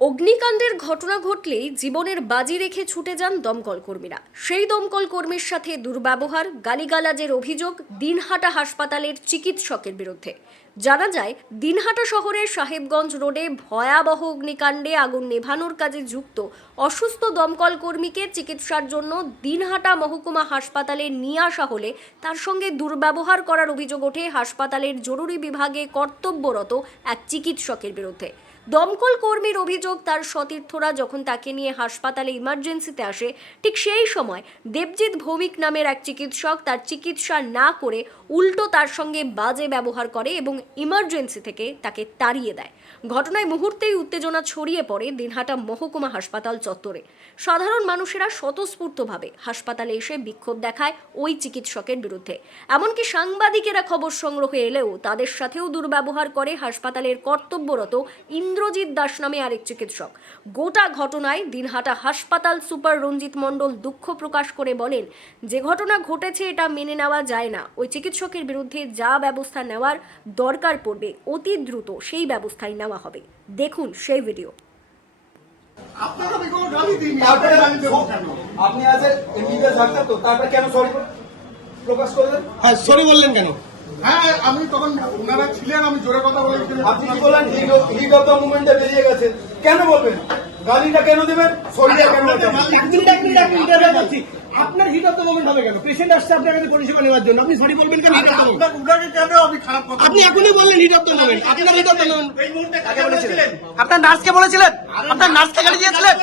অগ্নিকাণ্ডের ঘটনা ঘটলেই জীবনের বাজি রেখে ছুটে যান দমকল কর্মীরা। সেই দমকল কর্মীর সাথে দুর্ব্যবহার, গালিগালাজের অভিযোগ, দিনহাটা হাসপাতালের চিকিৎসকের বিরুদ্ধে। জানা যায়, দিনহাটা শহরের সাহেবগঞ্জ রোডে ভয়াবহ অগ্নিকাণ্ডে আগুন নেভানোর কাজে যুক্ত অসুস্থ দমকল কর্মীকে চিকিৎসার জন্য দিনহাটা মহকুমা হাসপাতালে নিয়ে আসা হলে তার সঙ্গে দুর্ব্যবহার করার অভিযোগ ওঠে হাসপাতালের জরুরি বিভাগে কর্তব্যরত এক চিকিৎসকের বিরুদ্ধে। দমকল কর্মীর অভিযোগ তার সতীর্থরা যখন তাকে নিয়ে হাসপাতালে ইমার্জেন্সিতে আসে, ঠিক সেই সময় দেবজিৎ ভৌমিক নামের এক চিকিৎসক তার চিকিৎসা না করে উল্টো তার সঙ্গে বাজে ব্যবহার করে এবং ইমার্জেন্সি থেকে তাকে তাড়িয়ে দেয়। ঘটনায় মুহূর্তেই উত্তেজনা ছড়িয়ে পড়ে দিনহাটা মহকুমা হাসপাতাল চত্বরে। সাধারণ মানুষেরা স্বতঃস্ফূর্তভাবে হাসপাতালে এসে বিক্ষোভ দেখায় ওই চিকিৎসকের বিরুদ্ধে। এমনকি সাংবাদিকেরা খবর সংগ্রহে এলেও তাদের সাথেও দুর্ব্যবহার করে হাসপাতালের কর্তব্যরত ইন্দ্রজিৎ দাস নামে আরেক চিকিৎসক। গোটা ঘটনায় দিনহাটা হাসপাতাল সুপার রঞ্জিত মণ্ডল দুঃখ প্রকাশ করে বলেন যে ঘটনা ঘটেছে এটা মেনে নেওয়া যায় না। ওই চিকিৎসকের বিরুদ্ধে যা ব্যবস্থা নেওয়ার দরকার পড়বে অতি দ্রুত সেই ব্যবস্থাই নেওয়া হবে। দেখুন সেই ভিডিও। আপনি আজ এমনিতে ডাক্তার তো তারপরে কেন সরি প্রকাশ করলেন? হ্যাঁ সরি বললেন কেন? হ্যাঁ আমি তখন ওনারা ছিলেন আমি জোরে কথা বলেছিলাম। আপনি কি গেছে কেন বলবেন? গালিটা কেন দেবেন? কেন। আপনার হিট অফ দ্য মোমেন্ট হবে কেন? পেশেন্ট আসছে আপনার কাছে পরিষেবা নেওয়ার জন্য। আপনি সরি বলবেন কেন উনাকে খারাপ কথা আপনি এখনই বললেন হিট অফ দ্য মোমেন্ট। আপনার হিট অফ দ্য মোমেন্ট। এই মুহূর্তে কাকে বলেছিলেন? আপনার নার্সকে বলেছিলেন? আপনার নার্সকে গালি দিয়েছিলেন?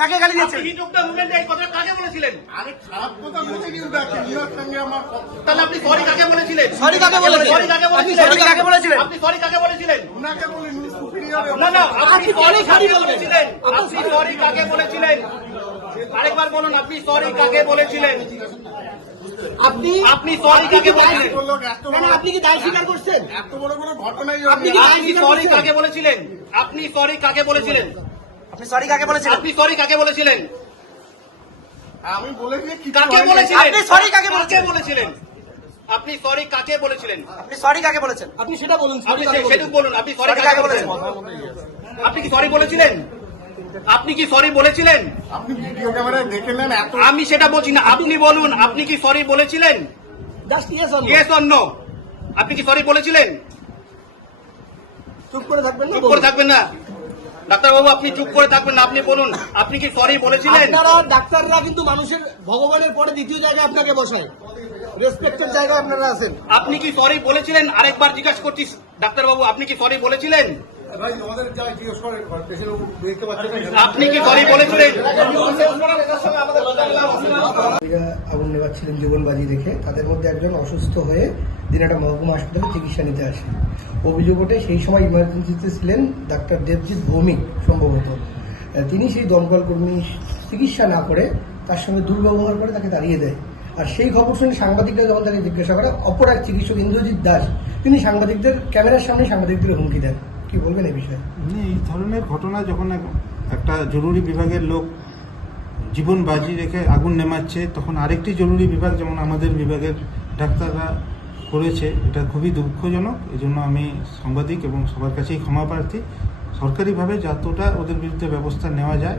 কাকে গালি দিয়েছিলেন? হিট অফ দ্য মুভমেন্ট এই কথা কাকে বলেছিলেন? আরে খারাপ কথা বলেনি উনাকে উনার সঙ্গে আমার তাহলে আপনি সরি কাকে বলেছিলেন? সরি কাকে বলেছিলেন? সরি কাকে আপনি সরি কাকে বলেছিলেন? আপনি সরি কাকে বলেছিলেন? উনাকে বলিনি superior না না আপনি সরি কাকে বলেছিলেন? আপনি সরি কাকে বলেছিলেন? আরেকবার বলুন আপনি সরি কাকে বলেছিলেন? আপনি আপনি সরি কাকে বলেছিলেন? বলল, এত কেন বড়- আপনি কি দায় স্বীকার করছেন? এত বড় বড় ঘটনাই আপনি কি- সরি কাকে বলেছিলেন? আপনি সরি কাকে বলেছিলেন? আপনি সরি কাকে বলেছিলেন? আপনি সরি কাকে বলেছিলেন? আমি বলেছি কাকে বলেছিলেন? আপনি sorry কাকে বলেছিলেন? আপনি সরি কাকে বলেছিলেন? আপনি সরি কাকে বলেছেন? আপনি সেটা বলুন আপনি সেটুকু বলুন আপনি সরি কাকে বলেছেন? বলেছেন? আপনি কি সরি বলেছিলেন? আপনি কি সরি বলেছিলেন? আপনি ভিডিও ক্যামেরায় দেখে নেন আমি সেটা বলছি না আপনি বলুন আপনি কি সরি বলেছিলেন? Just yes or yes or no আপনি কি সরি বলেছিলেন? চুপ করে থাকবেন না চুপ করে থাকবেন না। ডাক্তারবাবু আপনি চুপ করে থাকবেন না আপনি বলুন আপনি কি সরি বলেছিলেন? আপনারা ডাক্তাররা কিন্তু মানুষের ভগবানের পরে দ্বিতীয় জায়গায় আপনাকে বসায়। রেসপেক্টেড জায়গায় আপনারা আছেন। আপনি কি সরি বলেছিলেন? আরেকবার জিজ্ঞাসা করছি ডাক্তারবাবু আপনি কি সরি বলেছিলেন? আপনি কি সরি বলেছিলেন? আগুন নেবাচ্ছিলেন জীবন বাজি রেখে তাদের মধ্যে একজন অসুস্থ হয়ে দিনাটা মহকুমা হাসপাতালে চিকিৎসা নিতে আসে অভিযোগ ওঠে সেই সময় ইমার্জেন্সিতে ছিলেন ডাক্তার দেবজিৎ ভৌমিক সম্ভবত। তিনি সেই দমকল কর্মী চিকিৎসা না করে তার সঙ্গে দুর্ব্যবহার করে তাকে দাঁড়িয়ে দেয়। আর সেই খবর শুনে সাংবাদিকরা যখন তাকে জিজ্ঞাসা করে, অপর এক চিকিৎসক ইন্দ্রজিৎ দাস, তিনি সাংবাদিকদের ক্যামেরার সামনে সাংবাদিকদের হুমকি দেন। কি বলবেন এই বিষয়ে? এই ধরনের ঘটনা যখন এক- একটা জরুরি বিভাগের লোক জীবন বাজি রেখে আগুন নেমাচ্ছে, তখন আরেকটি জরুরি বিভাগ যেমন আমাদের বিভাগের ডাক্তাররা করেছে, এটা খুবই দুঃখজনক। এই জন্য আমি সাংবাদিক এবং সবার কাছেই ক্ষমা প্রার্থী। সরকারিভাবে যতটা ওদের বিরুদ্ধে ব্যবস্থা নেওয়া যায়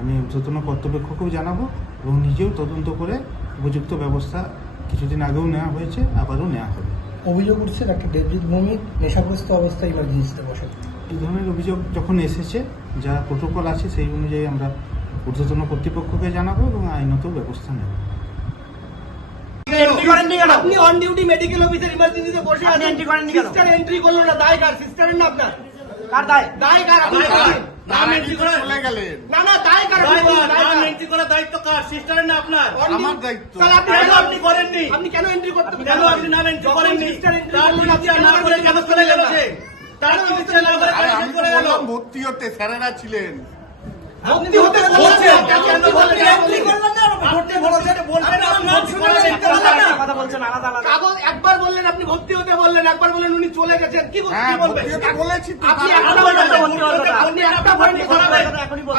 আমি ঊর্ধ্বতন কর্তৃপক্ষকেও জানাব এবং নিজেও তদন্ত করে উপযুক্ত ব্যবস্থা কিছুদিন আগেও নেওয়া হয়েছে আবারও নেওয়া হবে। অভিযোগ উঠছে ডাক্তার দেবজিৎ ভৌমিক নেশাগ্রস্ত অবস্থায় ইমার্জেন্সিতে বসেন? এই ধরনের অভিযোগ যখন এসেছে যা প্রোটোকল আছে সেই অনুযায়ী আমরা ঊর্ধ্বতন কর্তৃপক্ষকে জানাব এবং আইনত ব্যবস্থা নেব। আপনি অন ডিউটি মেডিকেল অফিসার ইমার্জেন্সিতে বসে আছেন। entry করেননি কেন? সিস্টার এন্ট্রি করল না দায় কার? সিস্টারের না? আপনার কার দায়? দায় কার? আপনি দায় কার? বলুন। নাম এন্ট্রি করে চলে গেলেন না না দায় কার আপনি বলুন, দায় নাম কার? এন্ট্রি করার দায়িত্ব কার সিস্টারের না আপনার আমার দায়িত্ব। তাহলে আপনি কেন কেন আপনি করেননি আপনি কেন এন্ট্রি করতে কেন আপনি নাম এন্ট্রি করেননি তার আপনি না করে কেন চলে গেল পারলেন তার চিকিৎসা না করে কেন চলে গেল ভর্তি হতে স্যারেরা ছিলেন ভর্তি হতে বলছেন, কেন ভর্তি করলেন? ভর্তি বলেছেন বলবেন আপনি ভর্তি কথা বলছেন আলাদা আলাদা। কাগজ একবার বললেন আপনি ভর্তি হতে বললেন একবার বললেন উনি চলে গেছেন। কি হ্যাঁ বলবেন? বলেছি আপনি একটা ভর্তি পয়েন্টে করাবেন।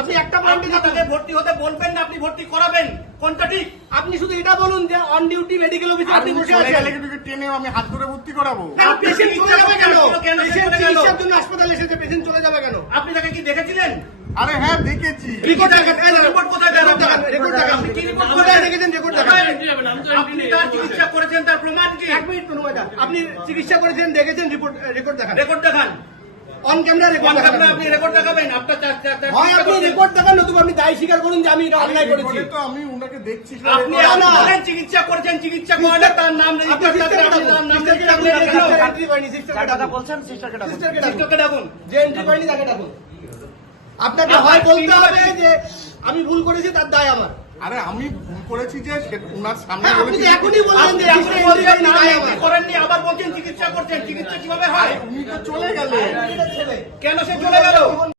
আপনি একটা পয়েন্টে তাকে ভর্তি হতে বলবেন না আপনি ভর্তি করাবেন। কোনটা ঠিক? আপনি শুধু এটা বলুন যে অন ডিউটি মেডিকেল অফিসে আপনি আমি বসে আছেন। টেনে আমি হাত ধরে ভর্তি করাবো। পেশেন্ট চলে যাবে কেন? চিকিৎসার জন্য হাসপাতালে এসেছে পেশেন্ট চলে যাবে কেন? আপনি তাকে কি দেখেছিলেন? আরে হ্যাঁ দেখেছি। রিপোর্ট রিপোর্ট কোথায় রেকর্ড দেখান। আপনি কি রিপোর্ট কোথায় দেখেছেন রেকর্ড দেখান। আপনি তার চিকিৎসা করেছেন তার প্রমাণ কি? এক মিনিট প্রণব আপনি চিকিৎসা করেছেন দেখেছেন রিপোর্ট রেকর্ড দেখান। রেকর্ড দেখান। অন ক্যামেরা রেকর্ড দেখান আপনি রেকর্ড দেখাবেন। আপনার হয় আপনি রেকর্ড দেখান নতুবা আপনি দায় স্বীকার করুন যে আমি এটা অন্যায় করেছি। তো আমি উনাকে দেখছি আপনি চিকিৎসা করেছেন চিকিৎসা করেন তার নাম রেজিস্টার আপনি তার নাম রেজিস্টার ডাকুন। কেন এন্ট্রি করেনি, সিস্টারকে ডাকুন। বলছেন সিস্টারকে ডাকুন। সিস্টারকে ডাকুন। সিস্টারকে ডাকুন। যে এন্ট্রি করেনি তাকে ডাকুন। আপনাকে হয় বলতে হবে যে আমি ভুল করেছি তার দায় আমার। আরে আমি ভুল করেছি যে ওনার সামনে হ্যাঁ, বলেছি এখনই বললেন যে আপনি বলছেন না। করেননি আবার বলছেন চিকিৎসা করছেন চিকিৎসা কীভাবে হয়? উনি তো চলে গেলেন। কেন সে চলে গেল?